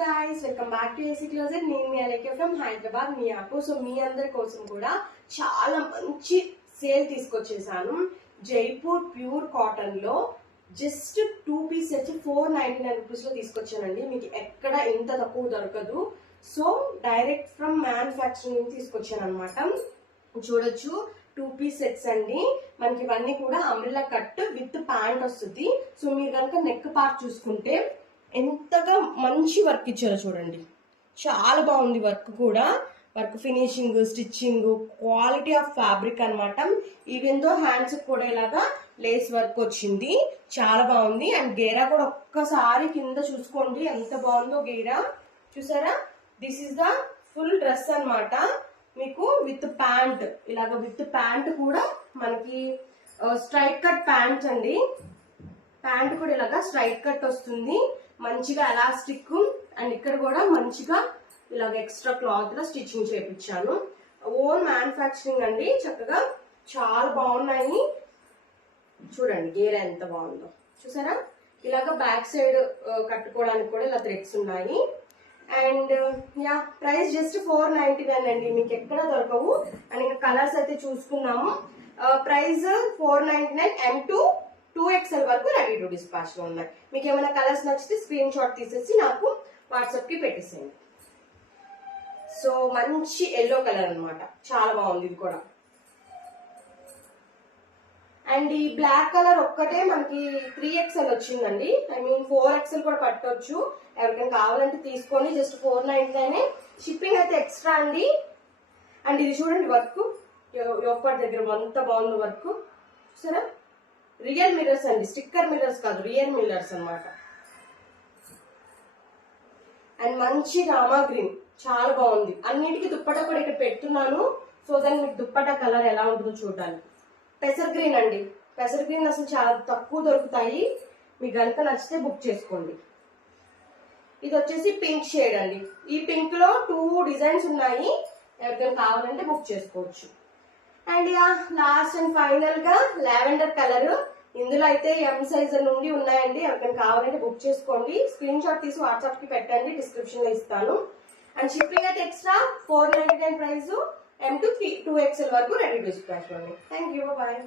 guys, welcome back to AC Closet. నేను మీ Alekhya from Hyderabad మియాకు. So మీ అందరి కోసం కూడా చాలా మంచి సేల్ తీసుకొచ్చేసాను. జైపూర్ ప్యూర్ కాటన్ లో జస్ట్ 2 పీస్ సెట్స్ 499 రూపీస్ లో తీసుకొచ్చానండి. మీకు ఎక్కడ ఇంత తక్కువ దొరకదు. సో డైరెక్ట్ ఫ్రమ్ మ్యానుఫ్యాక్చరింగ్ నుంచి తీసుకొచ్చాను అనమాట. చూడొచ్చు 2 పీస్ సెట్స్ అండి. మనకి ఇవన్నీ కూడా అంబ్రెల్లా కట్ విత్ ప్యాంట్ వస్తుంది. సో మీరు కనుక నెక్ పార్ట్ చూసుకుంటే ఎంతగా మంచి వర్క్ ఇచ్చారో చూడండి. చాలా బాగుంది వర్క్ కూడా. Work finishing, stitching, quality of fabric అనమాట. ఈవెన్ దో హ్యాండ్స్ కూడా ఇలాగా లేస్ వర్క్ వచ్చింది. చాలా బాగుంది. అండ్ గేరా కూడా ఒక్కసారి కింద చూసుకోండి ఎంత బాగుందో గేరా. చూసారా? This is the full dress అనమాట. మీకు విత్ ప్యాంట్, ఇలాగ విత్ ప్యాంట్ కూడా మనకి స్ట్రైట్ కట్ ప్యాంట్ అండి. ప్యాంట్ కూడా ఇలాగా స్ట్రైట్ కట్ వస్తుంది. మంచిగా ఎలాస్టిక్ అండ్ ఇక్కడ కూడా మంచిగా ఇలాగ ఎక్స్ట్రా క్లాత్ లో స్టిచ్చింగ్ చేయించాను. ఓన్ మ్యానుఫ్యాక్చరింగ్ అండి. చక్కగా చాలా బాగున్నాయి. చూడండి గేర్ ఎంత బాగుందో. చూసారా? ఇలాగ బ్యాక్ సైడ్ కట్టుకోవడానికి కూడా ఇలా థ్రెడ్స్ ఉన్నాయి. అండ్ యా ప్రైస్ జస్ట్ 499 అండి. మీకు ఎక్కడ దొరకవు. అండ్ ఇంకా కలర్స్ అయితే చూసుకున్నాము. ప్రైస్ 499. M2 2XL వరకు రెడీ టు డిస్పాచ్ లో ఉన్నాయి. మీకు ఏమైనా కలర్స్ నచ్చితే స్క్రీన్ షాట్ తీసేసి నాకు వాట్సాప్ కి పెట్టేసేయండి. సో మంచి ఎల్లో కలర్ అనమాట. చాలా బాగుంది ఇది కూడా. అండ్ ఈ బ్లాక్ కలర్ ఒక్కటే మనకి 3XL వచ్చిందండి. ఐ మీన్ 4XL కూడా పట్టవచ్చు. ఎవరికైనా కావాలంటే తీసుకొని జస్ట్ 499. షిప్పింగ్ అయితే ఎక్స్ట్రా అండి. అండ్ ఇది చూడండి వర్క్ యొక్కటి దగ్గర ఎంత బాగుంది వర్క్. చూసారా? రియల్ మిర్రర్స్ అండి, స్టిక్కర్ మిర్రర్స్ కాదు, రియల్ మిర్రర్స్ అనమాట. అండ్ మంచి రామా గ్రీన్ చాలా బాగుంది. అన్నిటికీ దుప్పటా కూడా ఇక్కడ పెడుతున్నాను. సో దాన్ని మీకు దుప్పటా కలర్ ఎలా ఉంటుందో చూడడానికి. పెసర్ గ్రీన్ అండి. పెసర్ గ్రీన్ అసలు చాలా తక్కువ దొరుకుతాయి. మీకు కనుక నచ్చితే బుక్ చేసుకోండి. ఇది వచ్చేసి పింక్ షేడ్ అండి. ఈ పింక్ లో 2 డిజైన్స్ ఉన్నాయి. ఎవరికైనా కావాలంటే బుక్ చేసుకోవచ్చు. అండ్ లాస్ట్ అండ్ ఫైనల్ గా లావెండర్ కలర్. ఇందులో అయితే M సైజ్ నుండి ఉన్నాయండి. ఎవరికైనా కావాలంటే బుక్ చేసుకోండి. స్క్రీన్ షాట్ తీసి వాట్సాప్ కి పెట్టండి, డిస్క్రిప్షన్ లో ఇస్తాను. అండ్ షిప్పింగ్ అయితే ఎక్స్ట్రా 499 ప్రైస్. M2 2XL వరకు ready dispatch. Thank you, bye.